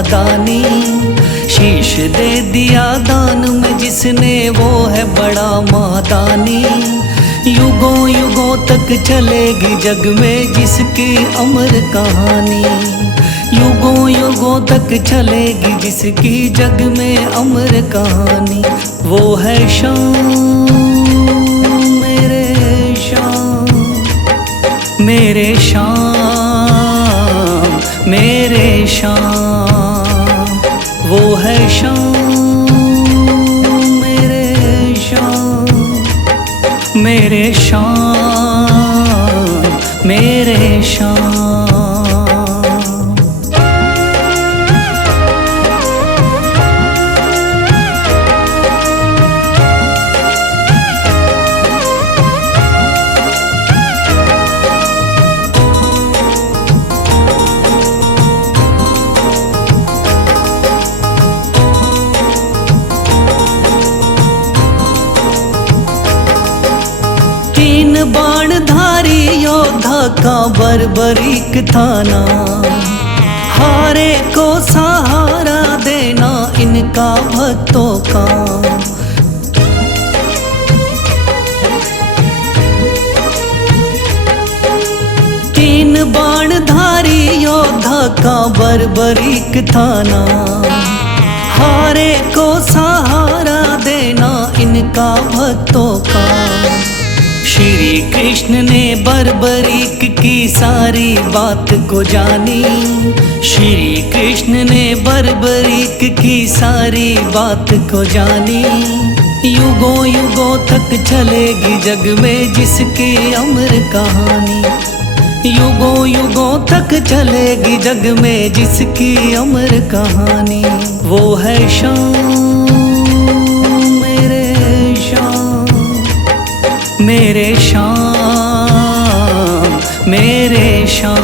महादानी। शीश दे दिया दान में जिसने वो है बड़ा महादानी। युगों युगों तक चलेगी जग में जिसकी अमर कहानी। युगों युगों तक चलेगी जिसकी जग में अमर कहानी। वो है शाम मेरे शाम, मेरे शाम मेरे शाम। वो है शाम मेरे शाम, मेरे शाम मेरे शाम। बाणधारी योद्धा का बर्बरीक थाना। हारे को सहारा देना इनका भक्तों का। तीन बाणधारी योद्धा का बर्बरीक थाना। हारे को सहारा देना इनका भक्तों का। श्री कृष्ण ने बर्बरीक की सारी बात को जानी। श्री कृष्ण ने बर्बरीक की सारी बात को जानी। युगों युगों तक चलेगी जग में जिसकी अमर कहानी। युगों युगों तक चलेगी जग में जिसकी अमर कहानी। वो है शाम मेरे शाम, मेरे शाम मेरे शाम।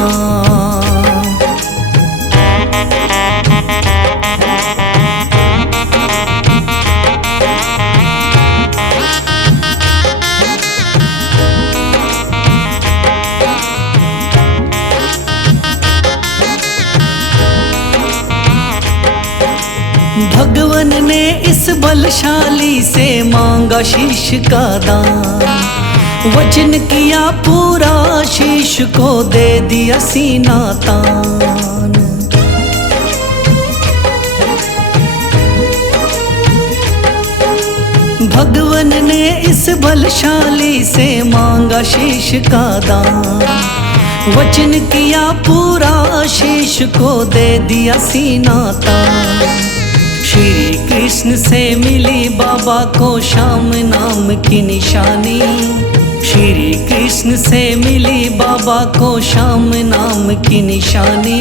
भगवन ने इस बलशाली से मांगा शीश का दान। वचन किया पूरा शीश को दे दिया सीना तान। भगवन ने इस बलशाली से मांगा शीश का दान। वचन किया पूरा शीश को दे दिया सीना तान। श्री कृष्ण से मिली बाबा को श्याम नाम की निशानी। श्री कृष्ण से मिली बाबा को श्याम नाम की निशानी।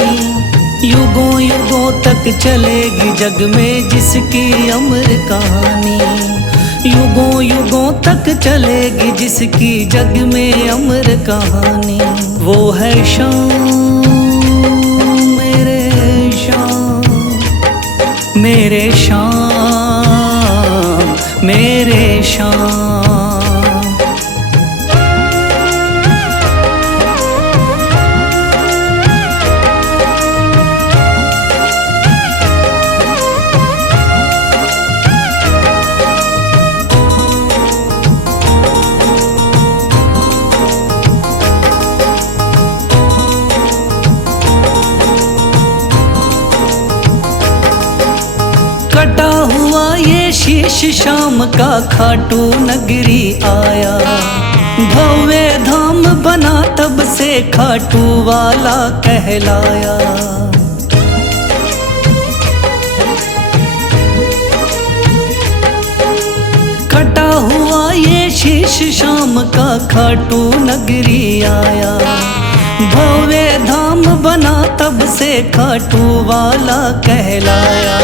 युगों युगों तक चलेगी जग में जिसकी अमर कहानी। युगों युगों तक चलेगी जिसकी जग में अमर कहानी। वो है शाम मेरे शाम, मेरे शाम मेरे शाम। कटा हुआ ये शीश शाम का खाटू नगरी आया। भव्य धाम बना तब से खाटू वाला कहलाया। कटा हुआ ये शीश शाम का खाटू नगरी आया। भव्य धाम बना तब से खाटू वाला कहलाया।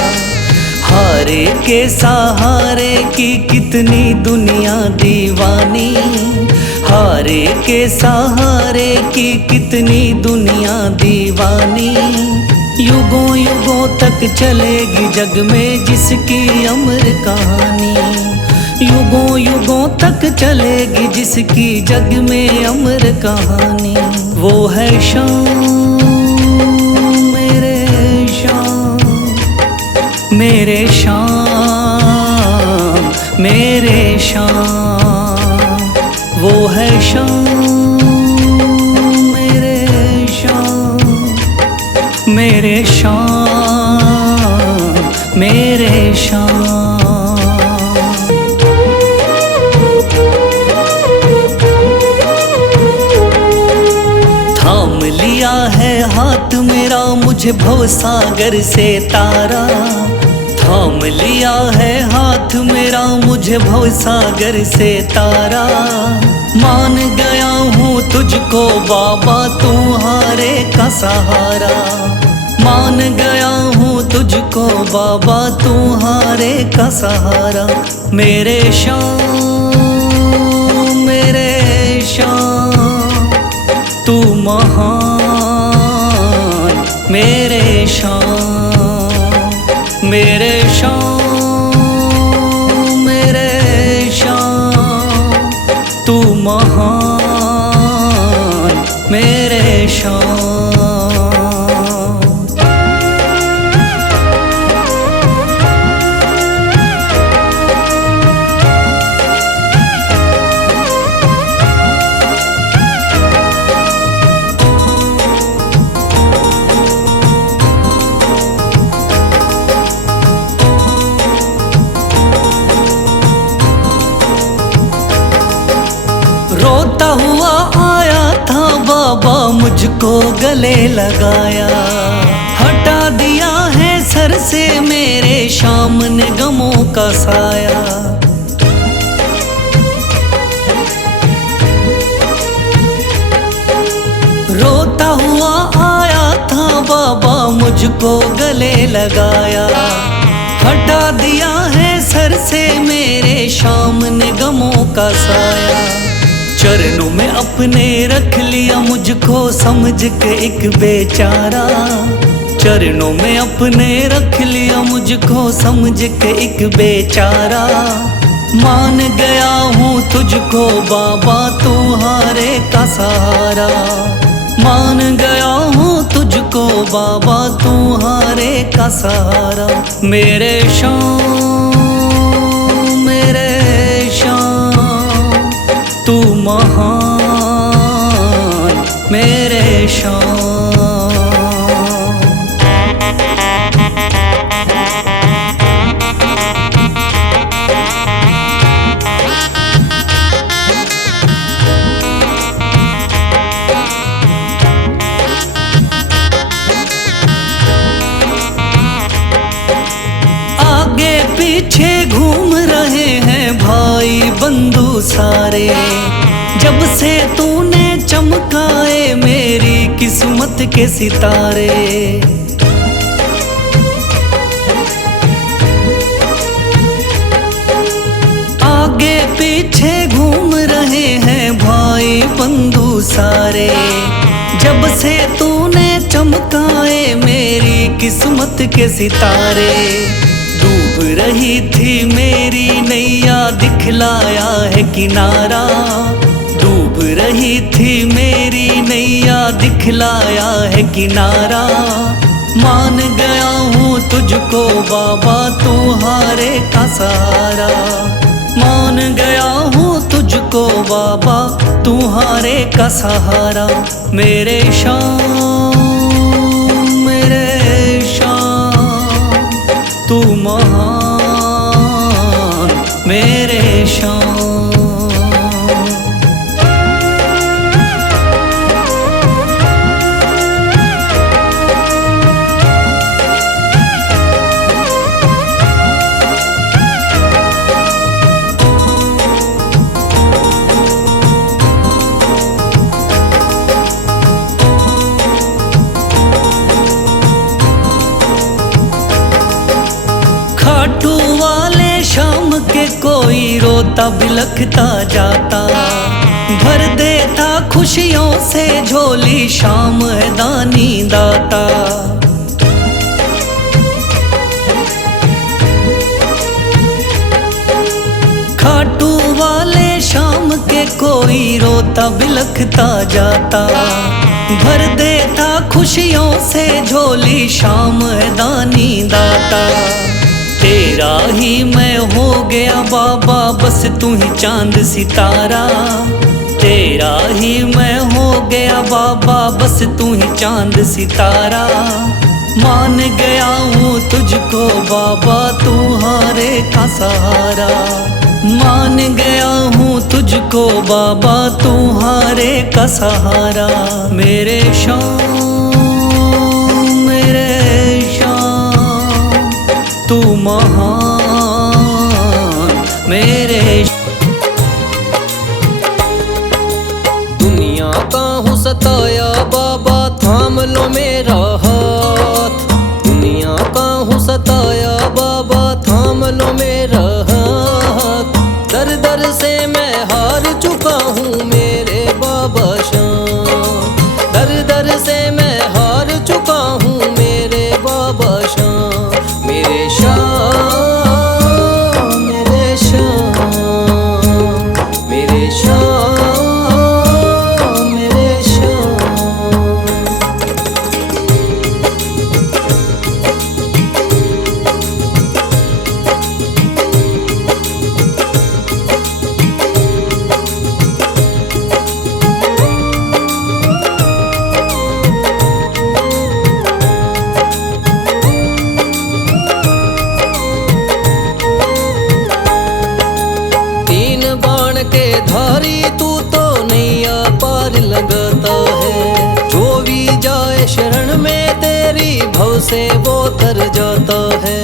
हारे के सहारे की कितनी दुनिया दीवानी। हारे के सहारे की कितनी दुनिया दीवानी। युगों युगों तक चलेगी जग में जिसकी अमर कहानी। युगों युगों तक चलेगी जिसकी जग में अमर कहानी। वो है शाम मेरे शाम, मेरे शाम, मेरे शाम, वो है शाम, मेरे शाम, मेरे शाम, मेरे शाम। थाम लिया है हाथ मेरा मुझे भवसागर से तारा, थाम लिया है हाथ मेरा मुझे भवसागर से तारा। मान गया हूँ तुझको बाबा तुम्हारे का सहारा, मान गया हूँ तुझको बाबा तुम्हारे का सहारा। मेरे शाम, मेरे शाम, तू महान, मेरे शाम, मेरे शाम, मेरे शाम, तू महान, मेरे शाम। रोता हुआ आया था बाबा मुझको गले लगाया, हटा दिया है सर से मेरे शाम ने गमों का साया। रोता हुआ आया था बाबा मुझको गले लगाया, हटा दिया है सर से मेरे शाम ने गमों का साया। चरणों में अपने रख लिया मुझको समझ के एक बेचारा, चरणों में अपने रख लिया मुझको समझ के एक बेचारा। मान गया हूँ तुझको बाबा तुम्हारे का सहारा, मान गया हूँ तुझको बाबा तुम्हारे का सहारा। मेरे शाम, मेरे शाम, तू महान, मेरे शाम। आगे पीछे घूम रहे हैं भाई बंधु सारे, जब से तूने चमकाए मेरी किस्मत के सितारे। आगे पीछे घूम रहे हैं भाई बंधु सारे, जब से तूने चमकाए मेरी किस्मत के सितारे। डूब रही थी मेरी नैया दिखलाया है किनारा, डूब रही थी मेरी नैया दिखलाया है किनारा। मान गया हूँ तुझको बाबा तुम्हारे का सहारा, मान गया हूँ तुझको बाबा तुम्हारे का सहारा। मेरे शाम, मेरे शाम, तू महान, मेरे शाम। खाटू वाले शाम के कोई रोता बिलखता जाता, भर देता खुशियों से झोली शाम है दानी दाता। खाटू वाले शाम के कोई रोता बिलखता जाता, भर देता खुशियों से झोली शाम है दानी दाता। तेरा ही मैं हो गया बाबा, बस तू ही चांद सितारा। तेरा ही मैं हो गया बाबा, बस तू ही चांद सितारा। मान गया हूँ तुझको बाबा, तू हारे का सहारा। मान गया हूँ तुझको बाबा, तू हारे का सहारा। मेरे शाम मेरे शाम तू महान मेरे। दुनिया का हूँ सताया बाबा, थाम लो मेरा हाथ। दुनिया का हूँ सताया बाबा, थाम लो मेरा हाथ। दर दर से मैं हार चुका हूँ मेरे बाबा शाम। दर दर से मैं हार चुका हूँ मेरे बाबा शाम। मेरे शाम मेरे शाम मेरे शाम मेरे शाम। के धारी तू तो नैया पार लगाता है। जो भी जाए शरण में तेरी भव से वो तर जाता है।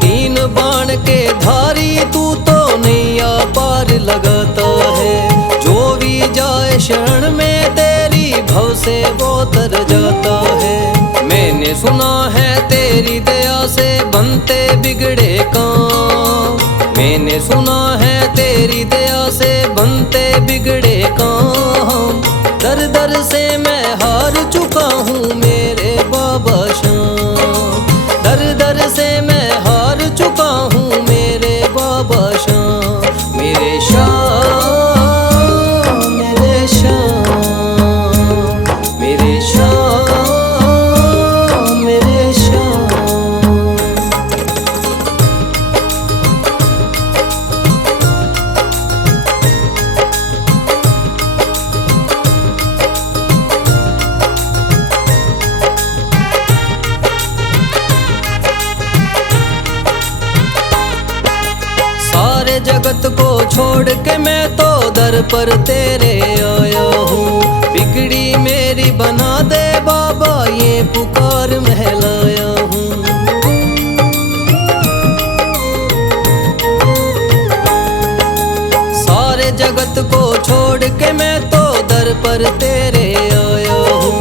तीन बाण के धारी तू तो नैया पार लगाता है। जो भी जाए शरण में तेरी भव से वो तर जाता है। मैंने सुना है तेरी दया से बनते बिगड़े काम। मैंने सुना है तेरी दया से बनते बिगड़े काम। दर दर से मैं हार चुका हूँ मेरे बाबा शाम। दर दर से मैं हार चुका हूँ मेरे बाबा शाम। मेरे शाम मेरे शाम मेरे शाम मेरे शाम। सारे जगत को छोड़ के मैं तो दर पर तेरे आया हूँ। बिगड़ी मेरी बना दे बाबा, ये पुकार महलाया हूँ। सारे जगत को छोड़ के मैं तो दर पर तेरे आया हूँ।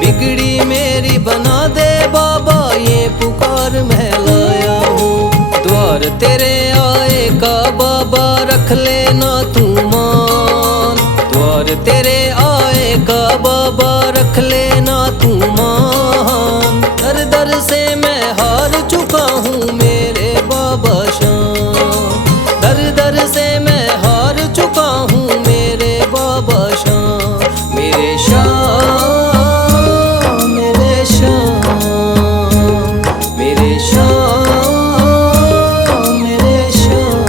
बिगड़ी मेरी बना दे बाबा, ये पुकार महलाया हूँ। द्वार तेरे आए का बाबा रख लेना तू मान। द्वार तेरे आए का बाबा रख लेना तू मान। दर दर से मैं हार चुका हूँ मेरे बाबा शाम। दर दर से मैं हार चुका हूँ मेरे बाबा शाम। मेरे शाम मेरे शाम मेरे शाम मेरे शाम।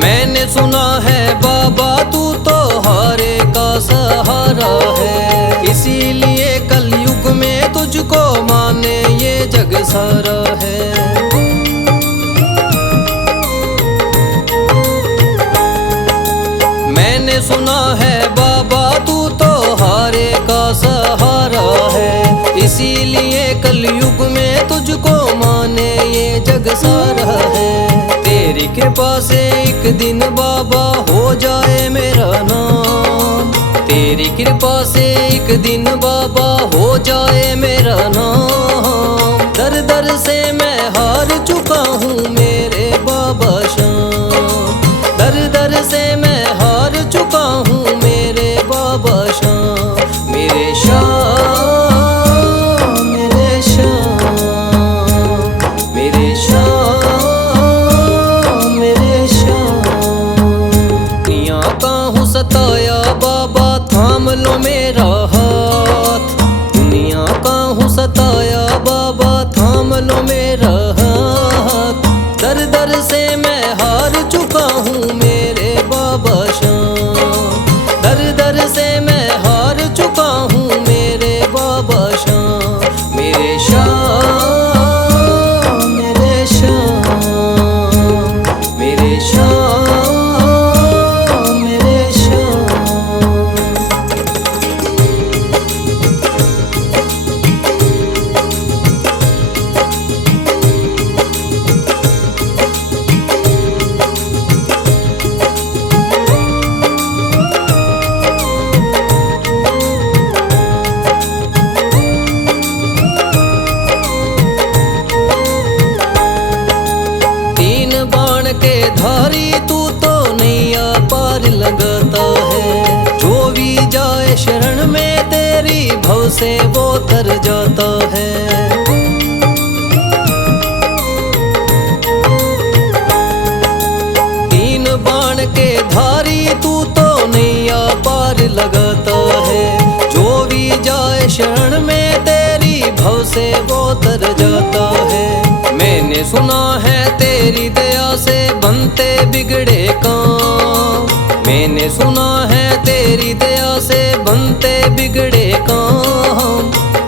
मैंने सुना है बाबा तू तो हारे का सहारा है। इसीलिए कलयुग में तुझको माने ये जग सारा है। मैंने सुना है बाबा तू तो हारे का सहारा है। इसीलिए कलयुग में तुझको माने ये जग सारा है। तेरी कृपा से एक दिन बाबा हो जाए मेरा नाम। तेरी कृपा से एक दिन बाबा हो जाए मेरा नाम। दर दर से मैं हार चुका हूँ मेरे बाबा श्याम। दर दर से मैं हार चुका हूँ मेरे बाबा श्याम। मेरे श्याम, मेरे श्याम, मेरे श्याम, मेरे श्याम। दुनिया का हूँ सताया बाबा थाम लो मेरा हाथ। दुनिया का हूँ सताया बाबा थाम लो मेरा हाथ। दर दर से मैं हार चुका हूँ मेरे बाबा श्याम। दर दर से मैं हार चुका हूँ मेरे बाबा श्याम। मेरे श्याम, मेरे श्याम, मेरे श्याम, मेरे श्याम। तीन बाण के धारी तू तो नैया पार लगाता है। जो भी जाए शरण में तेरी भव से वो तर जाता है। तीन बाण के धारी तू तो नैया पार लगाता है। जो भी जाए शरण में तेरी भव से वो तर जाता है। मैंने सुना है तेरी दया से बनते बिगड़े काम। मैंने सुना है तेरी दया से बनते बिगड़े काम।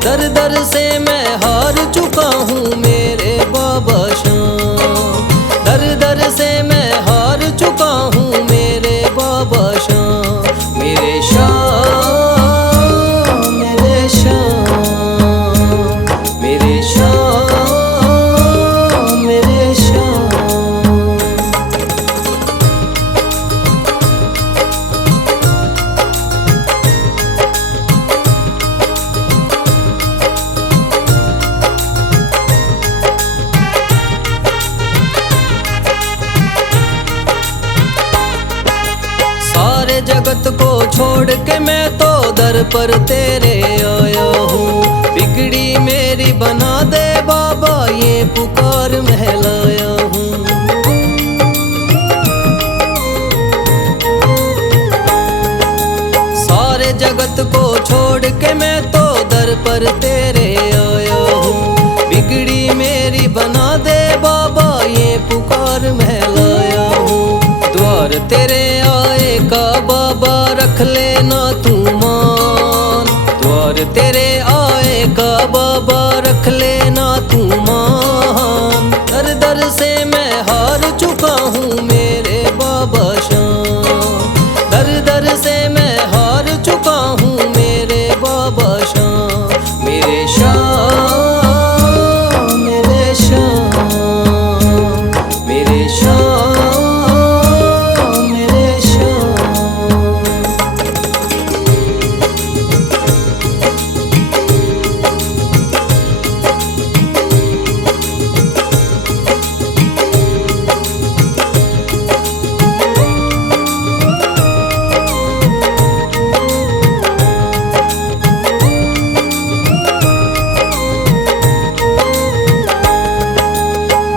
दर दर से मैं हार चुका हूँ मेरे बाबा श्याम। दर दर से मैं हार चुका हूँ मेरे बाबा श्याम। मेरे श्याम, मेरे श्याम, मेरे श्याम, मेरे श्याम। सारे जगत को छोड़ के मैं तो दर पर तेरे आया हूँ। बिगड़ी मेरी बना दे बाबा ये पुकार महलाया हूँ। सारे जगत को छोड़ के मैं तो दर पर तेरे आया हूँ। बिगड़ी मेरी बना दे बाबा ये पुकार महलाया हूँ। द्वार तेरे आए का बाबा रख लेना तू मान। द्वार तेरे आए का बाबा रख लेना तू मान। दर दर से मैं हार चुका हूँ मेरे बाबा श्याम। दर दर से मैं हार चुका हूँ मेरे बाबा श्याम। मेरे श्याम, मेरे श्याम, मेरे श्याम, मेरे श्याम।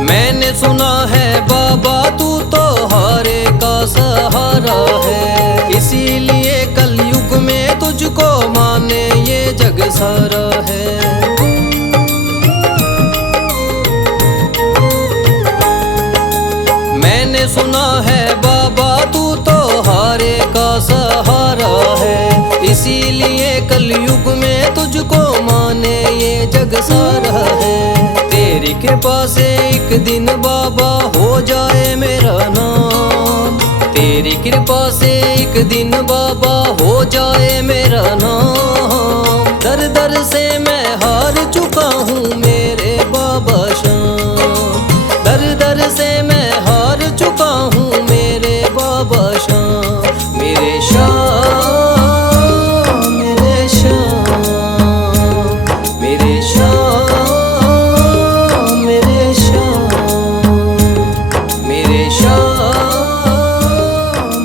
मैंने सुना है बाबा तू तो हारे का सहारा है। इसीलिए कलयुग में तुझको माने ये जग सारा है। मैंने सुना है बाबा तू तो हारे का सहारा है। इसीलिए कलयुग में तुझको माने ये जग सारा है। तेरी कृपा से एक दिन बाबा हो जाए मेरा नाम। तेरी कृपा से एक दिन बाबा हो जाए मेरा नाम। दर दर से मैं हार चुका हूँ